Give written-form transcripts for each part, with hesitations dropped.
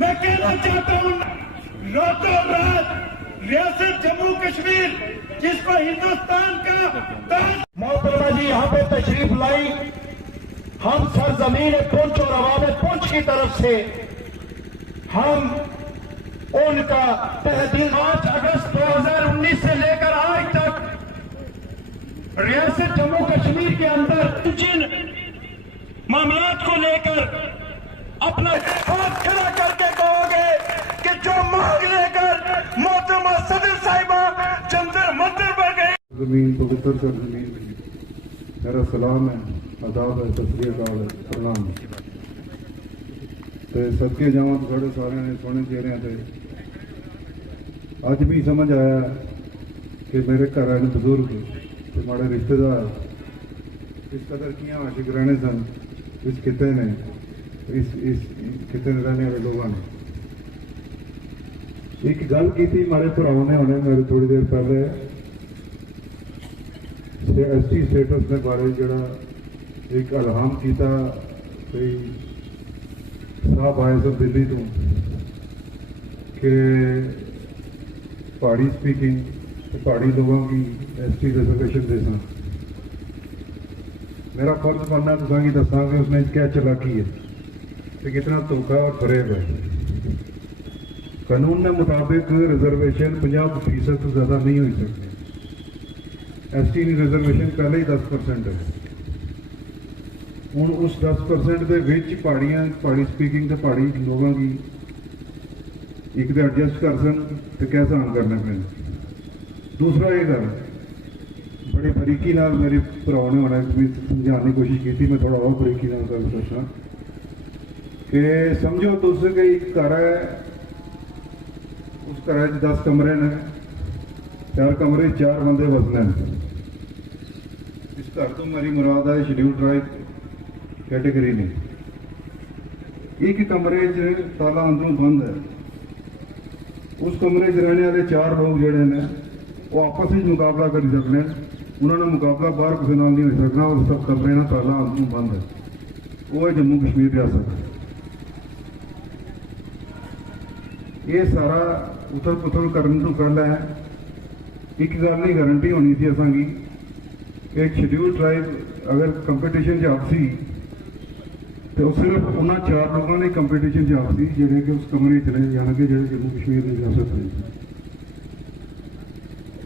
मैं कहना चाहता हूँ, रातों रात रियासत जम्मू कश्मीर जिसको हिंदुस्तान का मोहतरमा जी यहाँ पे तशरीफ लाई, हम सरजमीन पुंछ और अवाम पुंछ की तरफ से हम उनका तहे दिल 5 अगस्त 2019 से लेकर आज तक रियासत जम्मू कश्मीर के अंदर जिन मामलात को लेकर अपना हाथ खड़ा करके कहोगे कि जो मांग लेकर मोहतरमा सदर साहिबा जंतर मंदिर पर गए। जमीन पवित्र सरजमीन में मेरा सलाम है, आदाब है, तस्वीर है, प्रणाम। तो सबके जावां थोड़े सारे ने सोने चेहरे थे। अज भी समझ आया कि मेरे घर आए बुजुर्ग तो माड़े रिश्तेदार इस कदर किया आशिक रहने सन इस खिते ने, इस खिते में रहने वाले लोगों ने। एक गल की थी हमारे भराओं ने उन्हें मेरे थोड़ी देर पहले ST स्टेटस के बारे जरा एक अलहाम किया कोई साहब आए सब दिल्ली तो कि पहाड़ी स्पीकिंग पहाड़ी लोगों की ST रिजर्वेशन दे सन। मेरा फर्ज बनना तो दसा कि उसने क्या चलाकी है कि कितना धोखा और फरेब है। कानून के मुताबिक रिजर्वेशन 50% तो ज्यादा नहीं हो सकती। ST की रिजर्वेशन पहले ही 10% है। हूँ उस 10% के पहाड़ी स्पीकिंग तो पहाड़ी लोगों की एक तो एडजस्ट कर सन तो कैसा हम करना पैना। दूसरा ये गल बड़ी बरीकी नाल मेरे भराओं ने उन्हें समझाने की कोशिश की थी, मैं थोड़ा और बरीकी नाल गल दसा कि समझो तुस कि एक घर है, उस घर 10 कमरे ने, 4 कमरे 4 बंदे वसने। इस घर तो मेरी मुराद है शेड्यूल ट्राइब कैटेगरी ने। एक कमरे ताला अंदरों बंद है, उस कमरे रहने वाले 4 लोग जोड़े ने वो आपस में मुकाबला कर सकते, उन्होंने मुकाबला बाहर किसी नाल नहीं हो सकना और सब कमरे ना ताला अंदरों बंद है। वो है जम्मू कश्मीर रियासत। ये सारा उथल पुथल करने तो गल है। एक गल नहीं गारंटी होनी थी असा की एक शेड्यूल ट्राइब अगर कंपीटिशन च आपसी तो सिर्फ उन्होंने 4 लोगों ने कंपीटिशन च आपसी जोड़े कि उस कमरे च रहे यानी कि जो जम्मू कश्मीर की रियासत है।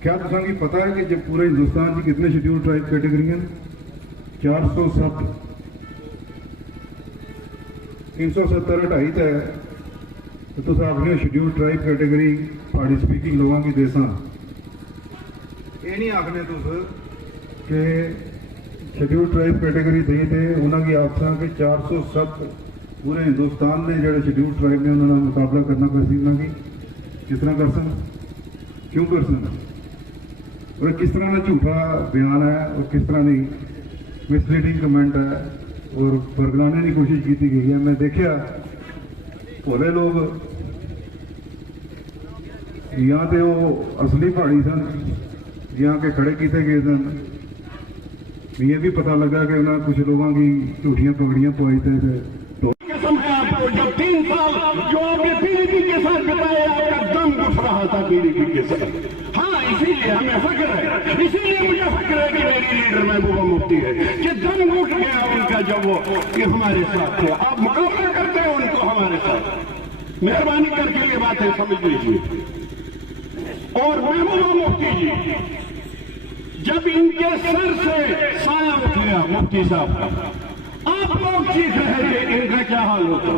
क्या तुसा की पता है कि जब पूरे हिंदुस्तान की कितने शेड्यूल ट्राइब कैटेगरियां 407 370 2.5 है तो तुम आखने शेड्यूल ट्राइब कैटेगरी पहाड़ी स्पीकिंग लोगों की देसा। ये नहीं आखने तुस कि शेड्यूल ट्राइब कैटेगरी दी थे उन्होंने की आखसा कि 407 पूरे हिंदुस्तान ने जो शेड्यूल ट्राइब ने उन्होंने मुकाबला करना पैसी उन्होंने किस तरह कर सन, क्यों कर सन, और किस तरह का झूठा बयान है और किस तरह की मिसलीडिंग कमेंट है और बरगलाने की कोशिश की गई है। मैं देखा भोले लोग या तो वो असली पहाड़ी सन या के खड़े किए गए सन। ये भी पता लगा कि उन्होंने कुछ लोगों की झूठियां पगड़ियां पवाई थे। कसम है आपको, जब 3 साल जो आपने PDP के साथ बिताए आपका दम घुस रहा था PDP के साथ। हाँ, इसीलिए हमें फक्र है, इसीलिए मुझे फक्र है कि मेरी लीडर महबूबा मुफ्ती है कि दम घुट गया उनका जब वो कि हमारे साथ थे। आप मुकाबला करते हैं उनको हमारे साथ, मेहरबानी करके ये बातें समझ लीजिए। और महबूबा मुफ्ती जी जब इनके सर से साया उठ गया मुफ्ती साहब का, आप लोग चीख रहे थे इनका क्या हाल होता,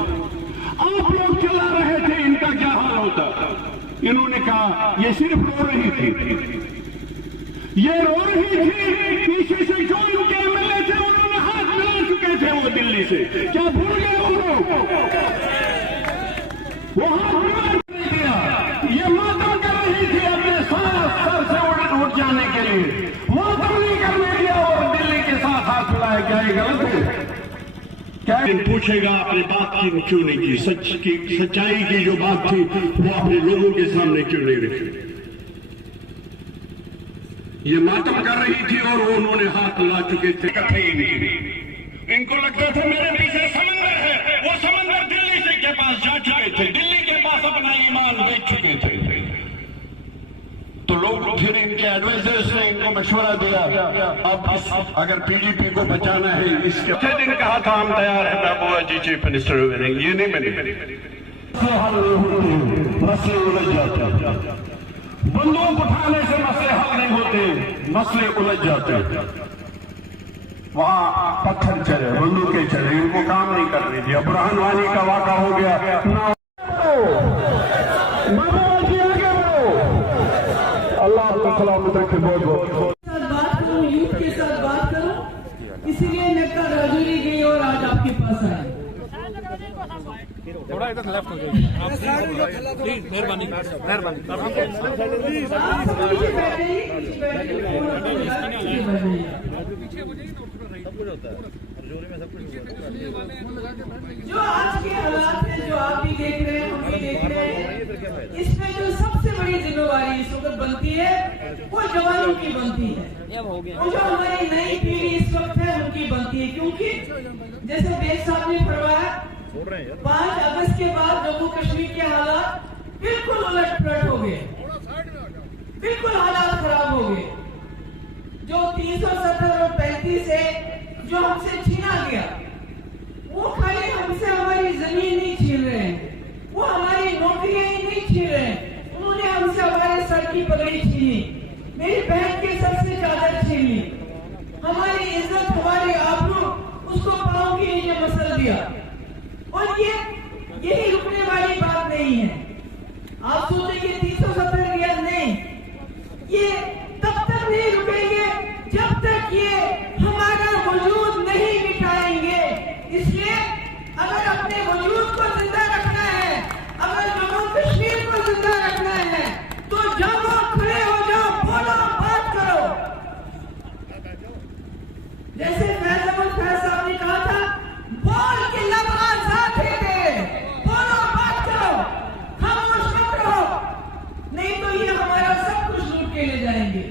आप लोग चला रहे थे इनका क्या हाल होता। इन्होंने कहा ये सिर्फ रो रही थी, ये रो रही थी। पीछे से जो इनके MLA थे उन्होंने हाथ मिला चुके थे वो दिल्ली से, क्या भूल गए वो लोग? वो हाथ मिला दिया, ये मातम कर रही थी अपने साथ सर से उठ जाने के लिए, मातम नहीं करने दिया और दिल्ली के साथ हाथ मिलाया। क्या ये गलत है? क्या पूछेगा आपने बात की क्यों नहीं की, सच्चाई की जो बात थी वो अपने लोगों के सामने क्यों नहीं रखी? ये मातम कर रही थी और वो उन्होंने हाथ ला चुके थे, इकट्ठे ही नहीं। इनको लगता था मेरे पीछे समंदर है, वो समंदर दिल्ली से के पास जा चुके थे, दिल्ली के पास अपना ईमान बेच चुके थे। तो लोग फिर इनके एडवाइजर्स ने इनको मशवरा दिया, अब अगर पीडीपी को बचाना है, इसके दिन कहा था हम तैयार हैं महबूबा जी चीफ मिनिस्टर बनेंगे, ये नहीं बने। मसले उलझ जाते, बंदूक उठाने से मसले हल नहीं होते, मसले उलझ जाते। वहां पत्थर चले, बंदूकें चले, इनको काम नहीं करने दिया। बुरहान वानी का वाक़ा हो गया, अल्लाह आपको सलामत रखे। बहुत बात करूं, यूथ के साथ बात करूं, इसीलिए मैं कल राजौरी गई और आज आपके पास आई। थोड़ा इधर लेफ्ट हो जाइए, मेहरबानी मेहरबानी। जो आज के हालात हैं, जो आप भी देख रहे हैं, हम भी देख रहे हैं, इसमें जो सबसे बड़ी जिम्मेवारी इस वक्त बनती है वो जवानों की बनती है, और जो हमारी नई पीढ़ी इस वक्त है उनकी बनती है। क्योंकि जैसे बेग साहब ने फरमाया, 5 अगस्त के बाद जम्मू कश्मीर के हालात बिल्कुल उलट पलट हो गए, बिल्कुल हालात खराब हो गए। जो 370 और 35 से जो हमसे छीना गया, वो खाली हमसे हमारी जमीन नहीं छीन रहे हैं, वो हमारी नौकरियां ही नहीं छीन रहे हैं, उन्होंने हमसे हमारे सर की पगड़ी छीनी, मेरी बहन के सर से चादर छीन ली, हमारी इज्जत, हमारे आबरू उसको पांव के नीचे मसल दिया। और यही रुकने वाली बात नहीं है। आप सोचेंगे 370 रियाल नहीं, ये तब तक नहीं रुकेंगे जब तक ये हमारा वजूद नहीं मिटाएंगे। इसलिए अगर अपने वजूद को जिंदा रखना है, अगर जम्मू कश्मीर को जिंदा रखना है, तो जाओ, खड़े हो जाओ, बोलो, बात करो। जैसे फैज अहमद फैज साहब ने कहा था, बोल के लब आजाद है तेरे, बोलो, बात करो, खामोश मत रहो, नहीं तो ये हमारा सब कुछ लूट के ले जाएंगे।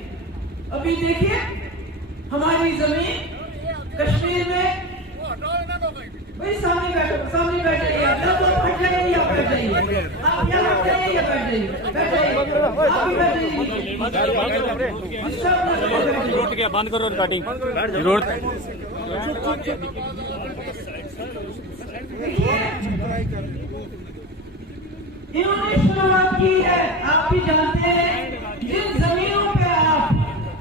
अभी देखिए हमारी जमीन कश्मीर में, भाई सामने बैठे या तो बैठ जाइए या बैठ जाइए, आप यहाँ बैठ जाइए या बैठ जाइए, बैठ जाइए, आप भी बैठ जाइए। बंद करो रिकॉर्डिंग, जरूरत इन्होंने शुरुआत की है। आप भी जानते हैं, जिन जमीनों पे आप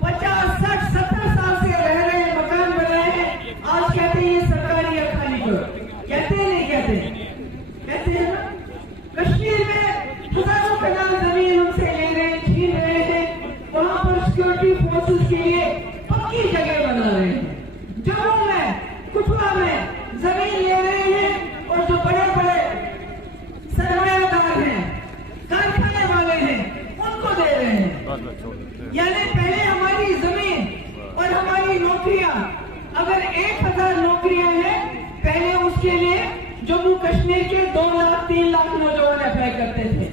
50, 60, 70 साल से रह रहे हैं, मकान बनाए हैं, आज कहते हैं ये सरकारी है, खाली करो। कहते हैं नहीं कहते? कहते हैं ना। कश्मीर में हजारों कनाल जमीन हमसे ले रहे हैं, छीन रहे हैं, वहां पर सिक्योरिटी फोर्सेस के लिए पक्की जगह बना रहे हैं। जम्मू में, कुटवा में जमीन ले रहे हैं, और जो बड़े बड़े सरमायादार हैं, कारखाने वाले हैं, उनको दे रहे हैं। यानी पहले हमारी जमीन और हमारी नौकरियां, अगर 1000 नौकरियां हैं, पहले उसके लिए जम्मू कश्मीर के 2 लाख 3 लाख नौजवान अप्लाई करते थे।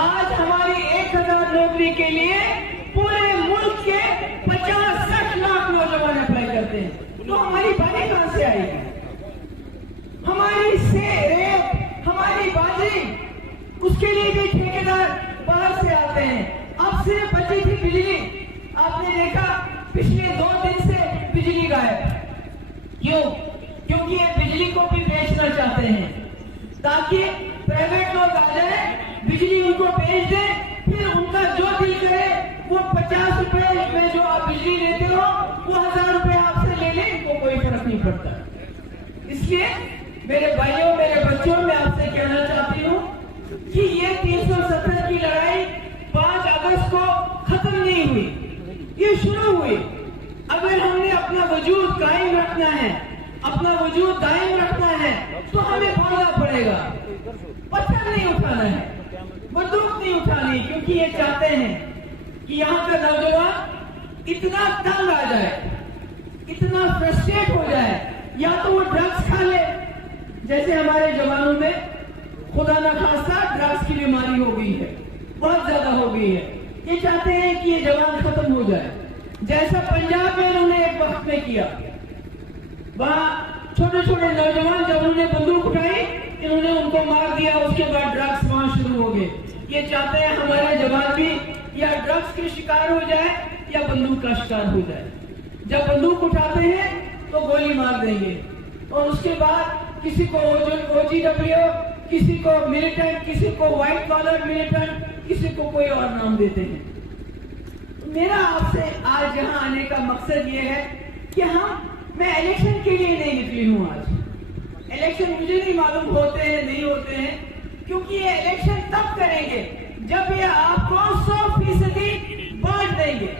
आज हमारी 1000 नौकरी के लिए पूरे मुल्क के 50-60 लाख नौजवान अप्लाई करते हैं। तो हमारी बाजी कहां से आएगी? हमारी रेत, हमारी बाजरी, उसके लिए भी ठेकेदार बाहर से आते हैं। अब सिर्फ बची थी बिजली, आपने देखा पिछले 2 दिन से बिजली गायब। क्यों? क्योंकि ये बिजली को भी बेचना चाहते हैं, ताकि प्राइवेट लोग आ जाए, बिजली उनको बेच दे, फिर उनका जो दिल करे वो 50 रुपए में जो आप बिजली लेते हो, वो 1000 रुपए आपसे ले ले, इनको कोई फर्क नहीं पड़ता। इसलिए मेरे भाइयों, मेरे बच्चों, मैं आपसे कहना चाहती हूँ कि ये 370 की लड़ाई 5 अगस्त को खत्म नहीं हुई, ये शुरू हुई। अगर हमने अपना वजूद कायम रखना है, अपना वजूद दायम रखना है, तो हमें बोलना पड़ेगा। पत्थर नहीं उठाना है, बंदूक नहीं उठानी, क्योंकि ये चाहते हैं कि यहाँ का नौजवान इतना तंग आ जाए, इतना फ्रस्ट्रेट हो जाए, या तो वो ड्रग्स खा ले, जैसे हमारे जवानों में खुदा न खास्ता ड्रग्स की बीमारी हो गई है, बहुत ज्यादा हो गई है। ये चाहते हैं कि ये जवान खत्म हो जाए, जैसा पंजाब में इन्होंने एक वक्त में किया। वहां छोटे छोटे नौजवान जब उन्होंने बंदूक उठाई, इन्होंने उनको मार दिया, उसके बाद ड्रग्स वहां शुरू हो गए। ये चाहते हैं हमारे जवान भी या ड्रग्स के शिकार हो जाए या बंदूक का शिकार हो जाए। जब बंदूक उठाते हैं तो गोली मार देंगे और उसके बाद किसी को OGW, किसी को मिलिटेंट, किसी को व्हाइट कॉलर मिलिटेंट, किसी को कोई और नाम देते हैं। मेरा आपसे आज यहाँ आने का मकसद ये है कि मैं इलेक्शन के लिए नहीं निकली हूँ। आज इलेक्शन मुझे नहीं मालूम होते हैं नहीं होते हैं, क्योंकि ये इलेक्शन तब करेंगे जब ये आपको 100% बांट देंगे।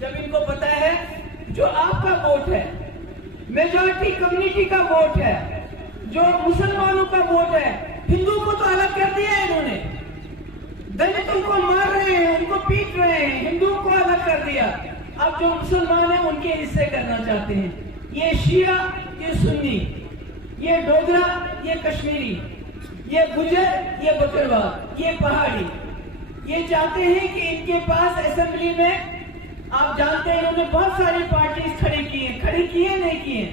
जब इनको पता है जो आपका वोट है, मेजॉरिटी कम्युनिटी का वोट है, जो मुसलमानों का वोट है, हिंदू को तो अलग कर दिया है इन्होंने, दलितों को मार रहे हैं, उनको पीट रहे हैं, हिंदू को अलग कर दिया। अब जो मुसलमान हैं उनके हिस्से करना चाहते हैं। ये शिया, ये सुन्नी, ये डोगरा, ये कश्मीरी, ये गुजर, ये बकरवाल, ये पहाड़ी, ये चाहते हैं कि इनके पास असेंबली में, आप जानते हैं इन्होंने बहुत सारी पार्टीज खड़ी की है नहीं की है,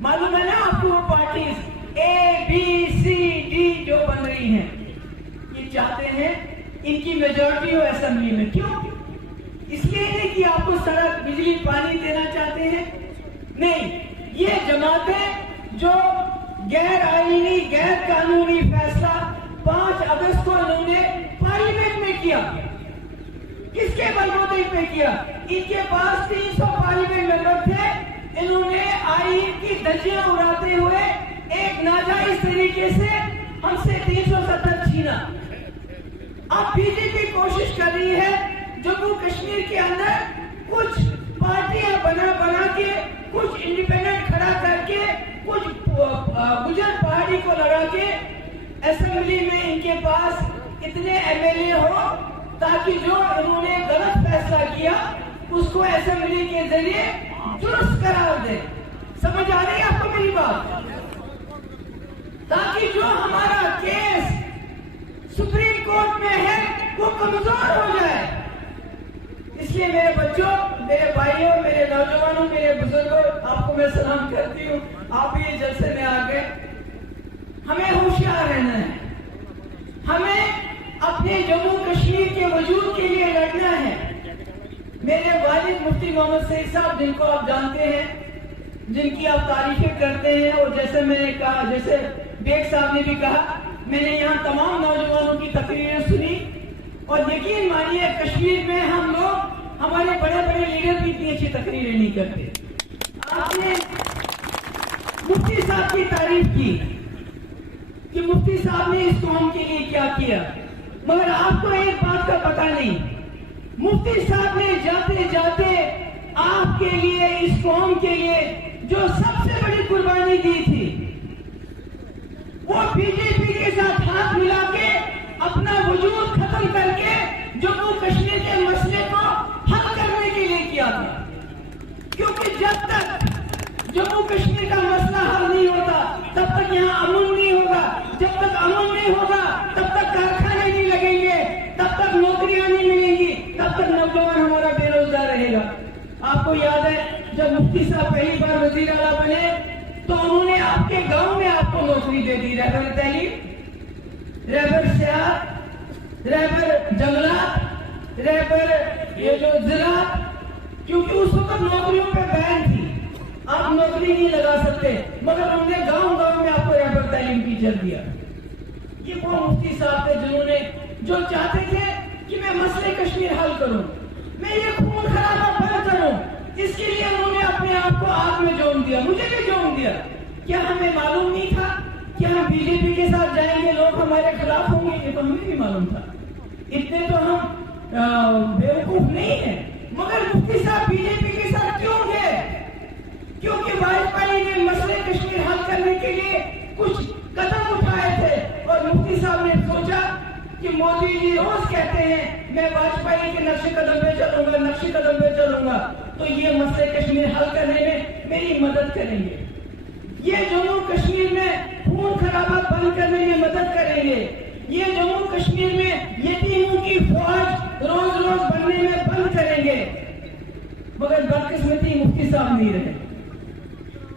मालूम है ना आपको? वो पार्टीज ABCD जो बन रही हैं, ये चाहते हैं इनकी मेजॉरिटी हो असेंबली में। क्यों? इसलिए नहीं कि आपको सड़क, बिजली, पानी देना चाहते हैं, नहीं, ये जमातें जो गैर आईनी, गैर कानूनी फैसला 5 अगस्त को इन्होंने पार्लियामेंट में किया, किसके बलबूते पे किया? इनके पास 300 पार्लियामेंट मेंबर थे, इन्होंने आईन की धज्जियां उड़ाते हुए एक नाजायज तरीके से हमसे 370 छीना। अब बीजेपी कोशिश कर रही है जम्मू कश्मीर के अंदर कुछ पार्टियां बना के, कुछ इंडिपेंडेंट खड़ा करके, कुछ गुजर पहाड़ी को लगा के असेंबली में इनके पास इतने MLA हो ताकि जो इन्होंने गलत फैसला किया उसको असेंबली के जरिए दुरुस्त करार दे। समझ आ रही है आपको मेरी बात? ताकि जो हमारा केस सुप्रीम कोर्ट में है वो कमजोर हो जाए। इसलिए मेरे बच्चों, मेरे भाइयों, मेरे नौजवानों, मेरे बुजुर्गों, आपको मैं सलाम करती हूँ। आप ये जलसे में आ गए, हमें होशियार रहना है, हमें अपने जम्मू कश्मीर के वजूद के लिए लड़ना है। मेरे वालिद मुफ्ती मोहम्मद सईद साहब, जिनको आप जानते हैं, जिनकी आप तारीफें करते हैं, और जैसे मैंने कहा, जैसे बेग साहब ने भी कहा, मैंने यहाँ तमाम नौजवानों की तकरीरें सुनी और यकीन मानिए कश्मीर में हम लोग, हमारे बड़े बड़े लीडर भी इतनी अच्छी तकरीरें नहीं करते। आपने मुफ्ती साहब की तारीफ की कि मुफ्ती साहब ने इस कौम के लिए क्या किया, मगर आपको एक बात का पता नहीं, मुफ्ती साहब ने जाते जाते आपके लिए, इस कौम के लिए जो सबसे बड़ी कुर्बानी दी थी, वो बीजेपी के साथ हाथ मिला के अपना वजूद खत्म करके जम्मू कश्मीर के मसले को हल करने के लिए किया था। क्योंकि जब तक जम्मू कश्मीर का मसला हल नहीं होता तब तक यहाँ अमन नहीं होगा, जब तक अमन नहीं होगा तब तक कारखाने नहीं लगेंगे, तब तक नौकरियां नहीं मिलेंगी, तब तक नौजवान हमारा बेरोजगार रहेगा। आपको याद है जब मुफ्ती साहब पहली बार वजीर आला बने तो उन्होंने आपके गांव में आपको नौकरी दे दी, रहबर तहलीम, रहबर सियाहत, रहबर जंगलात, रहबर ये जो जिला, क्योंकि उस वक्त नौकरियों पे बैन थी, आप नौकरी नहीं लगा सकते, मगर उन्होंने गांव गांव में आपको रहबर तालीम टीचर दिया। ये वो मुफ्ती साहब थे जिन्होंने, जो चाहते थे कि मैं मसले कश्मीर हल करूं, मैं ये खून खराबा बंद करूं, इसके लिए उन्होंने अपने आप को आग में झोंक दिया, मुझे भी झोंक दिया। क्या हमें मालूम नहीं था कि हम बीजेपी के साथ जाएंगे, लोग हमारे खिलाफ होंगे? ये तो हमें भी मालूम था, इतने तो हम बेवकूफ नहीं है। मगर मुफ्ती साहब बीजेपी के साथ क्यों गए? क्योंकि वाजपेयी ने मसले कश्मीर हल करने के लिए कुछ कदम उठाए थे और मुफ्ती साहब ने सोचा कि मोदी जी रोज कहते हैं मैं वाजपेयी के नक्शे कदम पे चलूंगा, नक्शे कदम पे चलूंगा, तो ये मसले कश्मीर हल करने में मेरी मदद करेंगे, ये जम्मू कश्मीर में खून खराबा बंद करने में मदद करेंगे, ये जम्मू कश्मीर में यतीमों की फौज रोज रोज बनने में बंद करेंगे। मगर बदकिस्मती मुफ्ती साहब नहीं रहे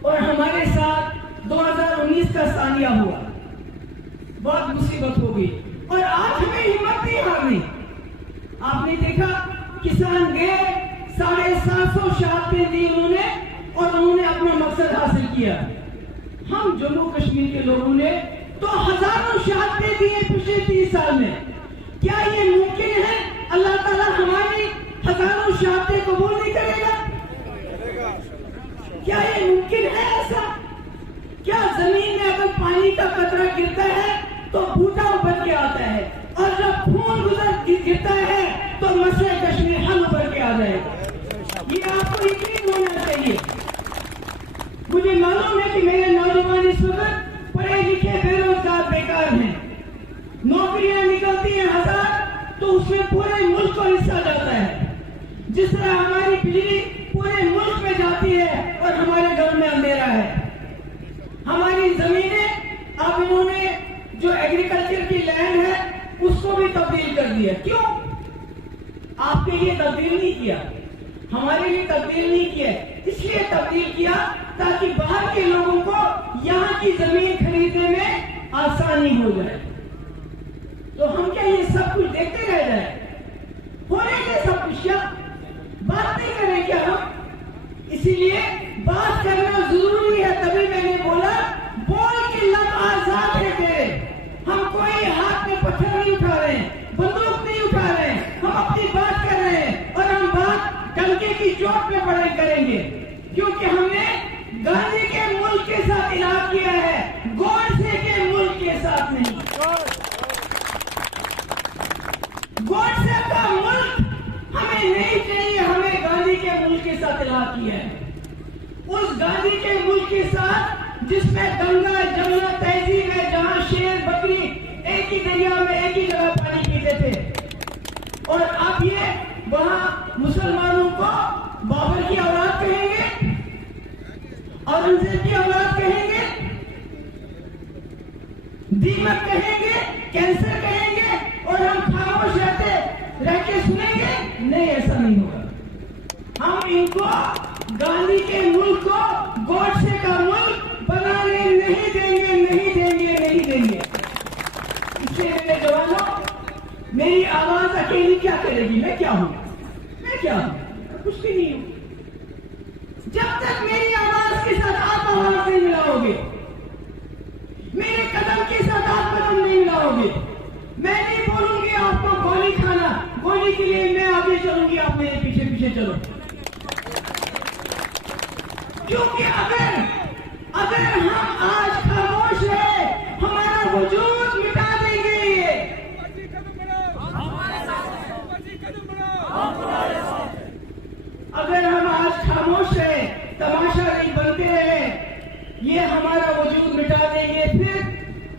और हमारे साथ 2019 का सानिया हुआ, बहुत मुसीबत हो गई और आज हमें हिम्मत नहीं हारनी। आपने देखा किसान गए, 750 शहादतें दी उन्होंने और उन्होंने अपना मकसद हासिल किया। हम जम्मू कश्मीर के लोगों ने तो हजारों शहादतें दी पिछले 30 साल में। क्या ये मुमकिन है अल्लाह ताला हमारी हजारों शहादतें कबूल नहीं करेगा? क्या ये मुमकिन है ऐसा? क्या जमीन में अगर पानी का कतरा गिरता है तो बूटा उभर के आता है और जब खून गिरता है तो मसले कश्मीर हल उभर के आ जाएगा। ये आपको यकीन होना चाहिए। मुझे मालूम है कि मेरे नौजवान इस वक्त पढ़े लिखे बेरोजगार बेकार हैं, नौकरियां निकलती हैं 1000 तो उसमें पूरे मुल्क को हिस्सा जाता है। जिस तरह हमारी बिजली पूरे मुल्क में जाती है और हमारे घर में अंधेरा है। हमारी जमीनें अब इन्होंने जो एग्रीकल्चर की लैंड है उसको भी तब्दील कर दिया। क्यों? आपके लिए तब्दील नहीं किया, हमारे लिए तब्दील नहीं किया, इसलिए तब्दील किया ताकि बाहर के लोगों को यहाँ की जमीन खरीदने में आसानी हो जाए। तो हम क्या ये सब कुछ देखते रह जाए? होने के सब कुछ क्या बात नहीं करें क्या हम? इसीलिए बात करना जरूरी है। तभी मैंने बोला बोल के लब आजाद है तेरे। हम कोई हाथ में पत्थर नहीं उठा रहे हैं, बंदूक नहीं उठा रहे हैं, हम अपनी बात कर रहे हैं और हम बात डंके की चोट पे पड़े करेंगे, क्योंकि हमने गांधी के मुल्क के साथ इलाज किया है, गोडसे के मुल्क के साथ नहीं। गोडसे का मुल्क हमें नहीं चाहिए, हमें गांधी के मुल्क के साथ इलाज किया है। उस गांधी के मुल्क के साथ जिसमें गंगा जमुना तहजीब है, जहां शेर बकरी एक ही दरिया में एक ही जगह पानी पीते थे और अब ये वहां मुसलमानों को बाबर की औलाद कहेंगे, औरंगजेब की औलाद कहेंगे, दीमक कहेंगे, कैंसर कहेंगे और हम खामोश रह के सुनेंगे? नहीं, ऐसा नहीं होगा। हम इनको गांधी के मुल्क को गोडसे का मुल्क बनाने नहीं देंगे, नहीं देंगे, नहीं देंगे। इसलिए मेरे जवानों, मेरी आवाज अकेली क्या करेगी? मैं क्या हूं? मैं क्या हूं? कुछ भी नहीं हूं। जब तक मेरी आवाज के साथ आप आवाज नहीं मिलाओगे, मेरे कदम के साथ आप कदम नहीं मिलाओगे, मैं नहीं बोलूंगी आपको गोली खाना, गोली के लिए मैं आगे चलूंगी, आप मेरे पीछे पीछे चलो। क्योंकि अगर हम आज खामोश रहे, हमारा वजूद मिटा देंगे ये। अगर हम आज खामोश रहे, तमाशा नहीं बनते रहे, ये हमारा वजूद मिटा देंगे। फिर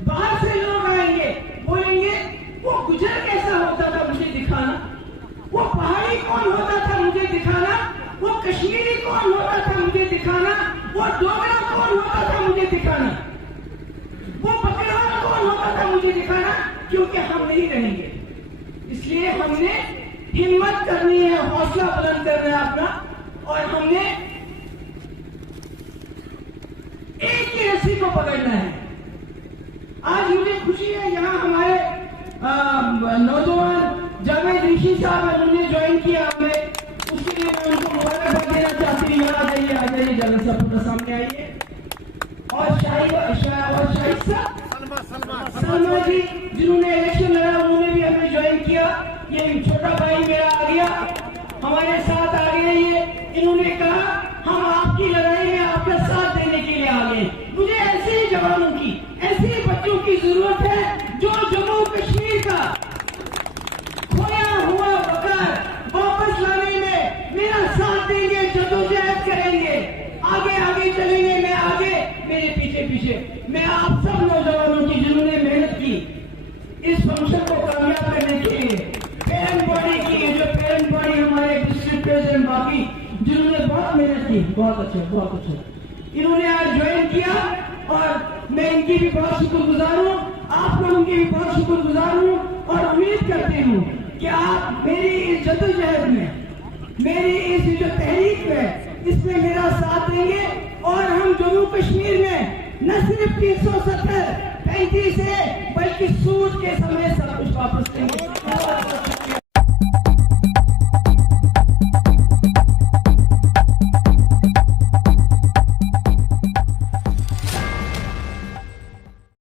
बाहर से लोग आएंगे, बोलेंगे वो गुजर कैसा होता था मुझे दिखाना, वो पहाड़ी कौन होता था मुझे दिखाना, वो कश्मीरी कौन होता था मुझे दिखाना, वो डोगरा कौन होता था मुझे दिखाना, वो बकरवाल कौन होता था मुझे दिखाना। क्योंकि हम नहीं रहेंगे, इसलिए हमने हिम्मत करनी है, हौसला बुलंद करना है अपना और हमने एक ही रस्सी को पकड़ना है। आज मुझे खुशी है यहाँ हमारे नौजवान जावेद ऋषि साहब उन्होंने ज्वाइन किया हमें, उसके लिए मैं उनको मुबारकबाद देना चाहती हूँ। आ जाइए जल्द से पूरा सामने आइए। और सलमा जी जिन्होंने इलेक्शन लड़ा उन्होंने भी हमें ज्वाइन किया। ये छोटा भाई मेरा आ गया, हमारे साथ आ गया। ये इन्होंने कहा हम आपकी लड़ाई में आपका साथ देने के लिए आ गए। मुझे ऐसे ही जवानों की, ऐसे ही बच्चों की जरूरत है जो जम्मू कश्मीर का खोया हुआ वकार वापस लाने में मेरा साथ देंगे, जद्दोजहद करेंगे, आगे आगे चलेंगे। मैं आगे, मेरे पीछे पीछे। मैं आप सब नौजवानों की जिन्होंने मेहनत की इस फंक्शन को कामयाब करने के लिए, पेरेंट बॉडी की, जो पेरेंट बॉडी हमारे डिस्ट्रिक्ट प्रेसिडेंट बाकी जिन्होंने बहुत मेहनत की, बहुत अच्छा इन्होंने आज ज्वाइन किया और मैं इनकी भी बहुत शुक्रगुजार हूँ, आप लोगों की भी बहुत शुक्रगुजार हूँ और उम्मीद करती हूँ कि आप मेरी इस जद्दोजहद में मेरी इस जो तहरीक है इसमें मेरा साथ देंगे और हम जम्मू कश्मीर में न सिर्फ 370 35 है बल्कि सूद के समय सब कुछ वापस देंगे।